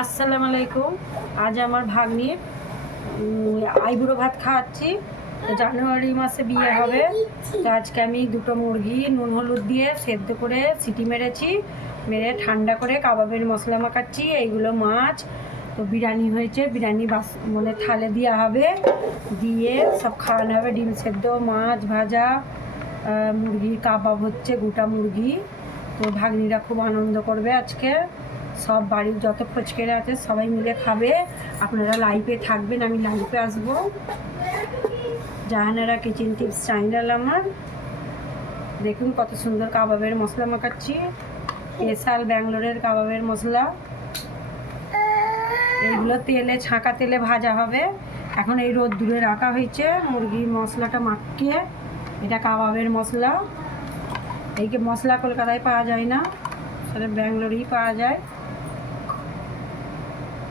আসসালামু আলাইকুম। আজ আমার ভাগ্নির আইবুড়ো ভাত খাওয়াচ্ছি। তো জানুয়ারি মাসে বিয়ে হবে, তো আজকে আমি দুটো মুরগি নুন হলুদ দিয়ে সেদ্ধ করে সিটি মেরেছি, মেরে ঠান্ডা করে কাবাবের মশলা মাখাচ্ছি। এইগুলো মাছ। তো বিরিয়ানি হয়েছে, বিরিয়ানি মানে থালে দেওয়া হবে, দিয়ে সব খাওয়ানো হবে। ডিম সেদ্ধ, মাছ ভাজা, মুরগি কাবাব হচ্ছে, গোটা মুরগি। তো ভাগ্নিরা খুব আনন্দ করবে আজকে। সব বাড়ির যত ফচকেরা আছে সবাই মিলে খাবে। আপনারা লাইভে থাকবেন, আমি লাইভে আসবো। জাহানারা কিচেন টিপস চ্যানেল আমার। দেখুন কত সুন্দর কাবাবের মশলা মাখাচ্ছি, স্পেশাল ব্যাঙ্গালোরের কাবাবের মশলা। এইগুলো তেলে, ছাঁকা তেলে ভাজা হবে। এখন এই রোদ্দুরে রাখা হয়েছে মুরগির মশলাটা মাখিয়ে। এটা কাবাবের মশলা। এই মশলা কলকাতায় পাওয়া যায় না, সেটা ব্যাঙ্গালোরেই পাওয়া যায়।